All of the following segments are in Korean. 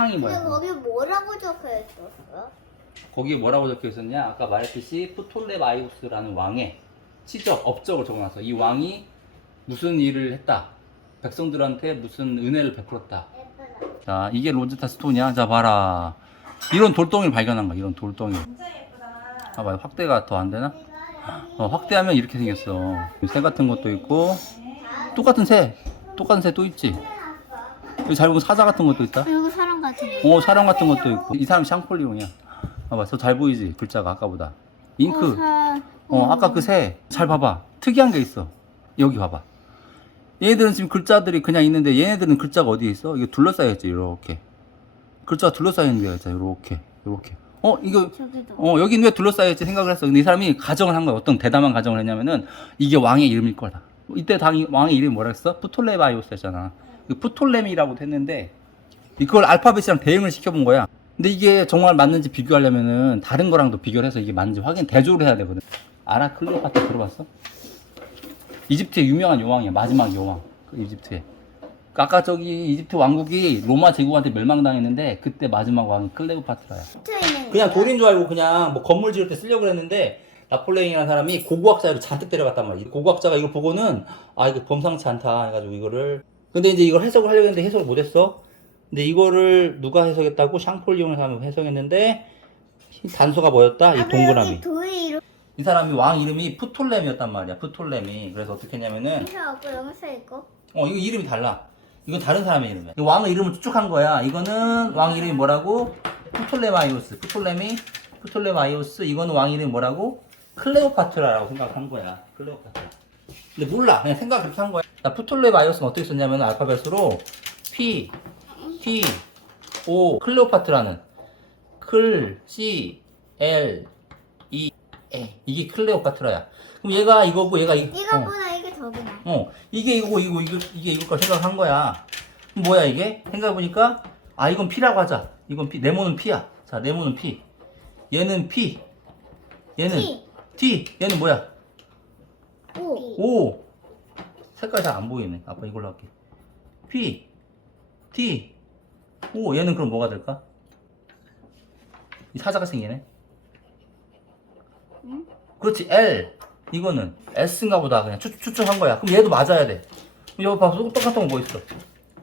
상이 근데 뭐야? 거기 뭐라고 적혀 있었어? 거기에 뭐라고 적혀 있었냐? 아까 말했듯이 프톨레마이오스라는 왕의 치적, 업적을 적어놨어. 이 왕이 무슨 일을 했다. 백성들한테 무슨 은혜를 베풀었다. 예쁘다. 자, 이게 로제타 스톤이야. 자, 봐라. 이런 돌덩이를 발견한 거야. 이런 돌덩이. 진짜 예쁘다. 봐봐, 확대가 더 안 되나? 어, 확대하면 이렇게 생겼어. 새 같은 것도 있고, 똑같은 새, 똑같은 새 또 있지. 여기 잘 보면 사자 같은 것도 있다. 어, 사람 같은 것도 있고. 이 사람 샹폴리옹이야. 봐봐, 저잘 보이지? 글자가 아까보다. 잉크. 사... 어, 아까 그 새. 잘 봐봐. 특이한 게 있어. 여기 봐봐. 얘네들은 지금 글자들이 그냥 있는데 얘네들은 글자가 어디에 있어? 이거 둘러싸여 있지, 이렇게. 글자가 둘러싸여 있는 데가 있잖아, 이렇게. 이렇게. 어, 이거 저기도. 어, 여긴 왜 둘러싸여 있지 생각을 했어. 근데 이 사람이 가정을 한 거야. 어떤 대담한 가정을 했냐면은 이게 왕의 이름일 거다. 이때 당이 왕의 이름이 뭐라 했어? 프톨레바이오스였잖아. 그 프톨레미라고 했는데 이걸 알파벳이랑 대응을 시켜본 거야. 근데 이게 정말 맞는지 비교하려면은 다른 거랑도 비교를 해서 이게 맞는지 확인 대조를 해야 되거든. 아라 클레오파트라 들어봤어? 이집트의 유명한 여왕이야. 마지막 여왕. 그 이집트에. 아까 저기 이집트 왕국이 로마 제국한테 멸망당했는데 그때 마지막 왕이 클레오파트라야. 그냥? 돌인 줄 알고 그냥 뭐 건물 지을 때 쓰려고 그랬는데 나폴레옹이라는 사람이 고고학자를 잔뜩 데려갔단 말이야. 고고학자가 이걸 보고는 아 이거 범상치 않다 해가지고 이거를 근데 이제 이걸 해석을 하려고 했는데 해석을 못했어. 근데 이거를 누가 해석했다고 샹폴리옹을 사람이 해석했는데 이 단서가 뭐였다? 이 동그라미. 이 사람이 왕 이름이 프톨렘이었단 말이야. 프톨렘이. 그래서 어떻게 했냐면은. 어, 이거 이름이 달라. 이건 다른 사람의 이름이야. 이 왕의 이름을 추측한 거야. 이거는 왕 이름이 뭐라고? 프톨레마이오스. 프톨레미, 프톨레마이오스. 이거는 왕 이름이 뭐라고? 클레오파트라라고 생각한 거야. 클레오파트라. 근데 몰라. 그냥 생각 그렇게 한 거야. 나 프톨레마이오스는 어떻게 썼냐면 알파벳으로 P, T, O, 클레오파트라는 클, C, L, E, A. 이게 클레오파트라야. 그럼 얘가 이거고 얘가 이, 어. 이거보다 이게 더 그냥. 어, 이게 이거고, 이거, 이거, 이게 이걸 거 생각한 거야. 그럼 뭐야, 이게? 생각해 보니까, 아, 이건 P라고 하자. 이건 P, 네모는 P야. 자, 네모는 P. 얘는 P. 얘는 T. T. 얘는 뭐야? 오. O. 색깔 잘 안 보이네. 아빠 이걸로 할게. P. T. O. 얘는 그럼 뭐가 될까? 이 사자가 생기네. 응? 그렇지, L. 이거는 S인가 보다. 그냥 추, 추측한 거야. 그럼 얘도 맞아야 돼. 여기 봐봐. 똑같은 거 뭐 있어?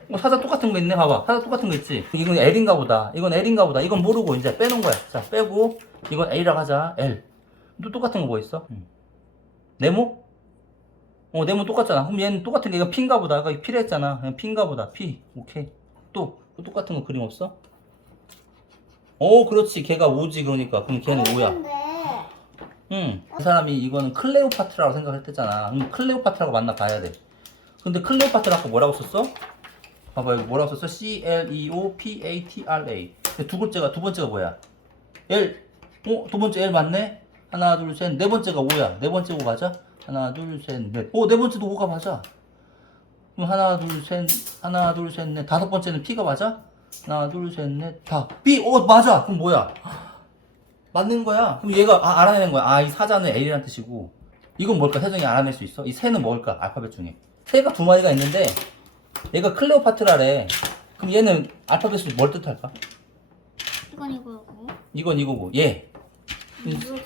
어, 사자 똑같은 거 있네. 봐봐. 사자 똑같은 거 있지? 이건 L인가 보다. 이건 L인가 보다. 이건 모르고 이제 빼놓은 거야. 자, 빼고. 이건 A라고 하자. L. 또 똑같은 거 뭐 있어? 네모? 어, 네모 똑같잖아. 그럼 얘는 똑같은 게 이거 P인가 보다. 아까 P를 했잖아. 그냥 P인가 보다. P. 오케이. 또, 또 똑같은 거 그림 없어? 오, 그렇지. 걔가 5지, 그러니까. 그럼 걔는 5야. 근데 응. 그 사람이 이거는 클레오파트라고 생각했댔잖아. 그럼 클레오파트라고 만나 봐야 돼. 근데 클레오파트라 아까 뭐라고 썼어? 봐봐, 여기 뭐라고 썼어? C L O P A T R A. 근데 두 번째가 두 번째가 뭐야? L. 어, 두 번째 L 맞네. 하나, 둘, 셋. 네 번째가 5야. 네 번째 5 맞아? 하나, 둘, 셋, 넷. 어, 네 번째도 5가 맞아. 그럼 하나, 둘, 셋, 하나, 둘, 셋, 넷. 다섯 번째는 P가 맞아? 하나, 둘, 셋, 넷, 다. B. 어, 맞아. 그럼 뭐야? 맞는 거야. 그럼 얘가 아, 알아내는 거야. 아, 이 사자는 L이라는 뜻이고. 이건 뭘까? 세정이 알아낼 수 있어? 이 새는 뭘까? 알파벳 중에. 새가 두 마리가 있는데, 얘가 클레오파트라래. 그럼 얘는 알파벳으로 뭘 뜻할까? 이건 이거고. 이건 이거고, 얘.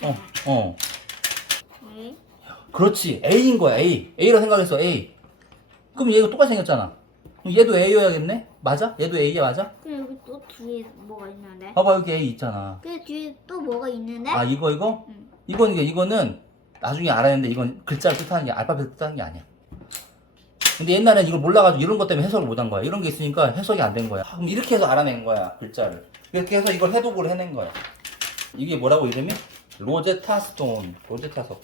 어, 어. 네. 그렇지. A인 거야, A. A라 생각했어, A. 그럼 얘가 똑같이 생겼잖아. 그럼 얘도 A여야겠네? 맞아? 얘도 A야, 맞아? 그래 여기 또 뒤에 뭐가 있는데? 봐봐, 여기 A 있잖아. 그 뒤에 또 뭐가 있는데? 아, 이거, 이거? 응. 이건, 이거, 이거는 나중에 알았는데 이건 글자를 뜻하는 게 알파벳 뜻하는 게 아니야. 근데 옛날엔 이걸 몰라가지고 이런 것 때문에 해석을 못 한 거야. 이런 게 있으니까 해석이 안 된 거야. 아, 그럼 이렇게 해서 알아낸 거야, 글자를. 이렇게 해서 이걸 해독을 해낸 거야. 이게 뭐라고 이름이? 로제타 스톤. 로제타 석.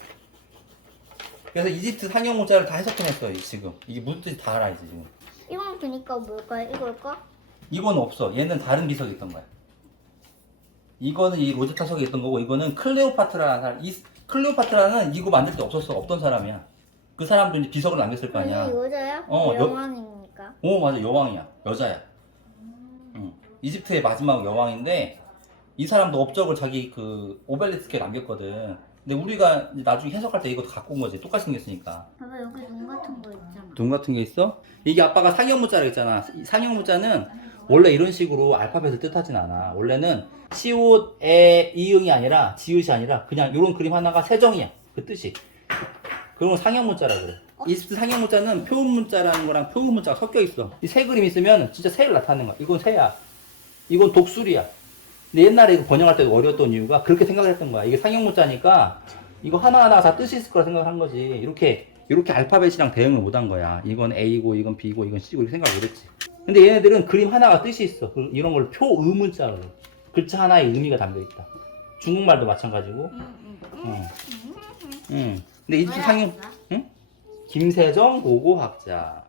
그래서 이집트 상형 문자를 다 해석해냈어, 이- 지금. 이게 무슨 뜻인지 다 알아, 이제 지금. 이건 그니까 뭘까? 이걸까? 이건 없어. 얘는 다른 비석이 있던 거야. 이거는 이 로제타석에 있던 거고, 이거는 클레오파트라는 사람. 이 클레오파트라는 이거 만들 때 없었어. 없던 사람이야. 그 사람도 이제 비석을 남겼을 거 아니야. 이게 여자야? 어, 여- 여왕이니까. 오 맞아 여왕이야 여자야 응. 이집트의 마지막 여왕인데 이 사람도 업적을 자기 그 오벨리스크에 남겼거든 근데 우리가 이제 나중에 해석할 때 이거 갖고 온 거지 똑같이 생겼으니까 봐봐 여기 눈 같은 거 있잖아. 눈 같은 게 있어? 이게 아빠가 상형 문자라 했잖아 이 상형 문자는 원래 이런 식으로 알파벳을 뜻하진 않아. 원래는 시옷, 에, 이응이 아니라 지읒이 아니라 그냥 이런 그림 하나가 세정이야. 그 뜻이. 그런 건 상형 문자라 그래. 이집트 상형 문자는 표음 문자라는 거랑 표음 문자가 섞여 있어. 이새 그림 있으면 진짜 새를 나타내는 거야. 이건 새야. 이건 독수리야. 근데 옛날에 이거 번역할 때도 어려웠던 이유가 그렇게 생각을 했던 거야. 이게 상형 문자니까 이거 하나하나가 다 뜻이 있을 거라 생각을 한 거지. 이렇게 이렇게 알파벳이랑 대응을 못 한 거야. 이건 A고 이건 B고 이건 C고 이렇게 생각을 못 했지. 근데 얘네들은 그림 하나가 뜻이 있어. 그- 이런 걸 문자라고 그래. 글자 하나에 의미가 담겨 있다. 중국말도 마찬가지고. 응, 응, 응. 응. 응. 근데 이집트 왜 상형 나왔어? 김세정 고고학자.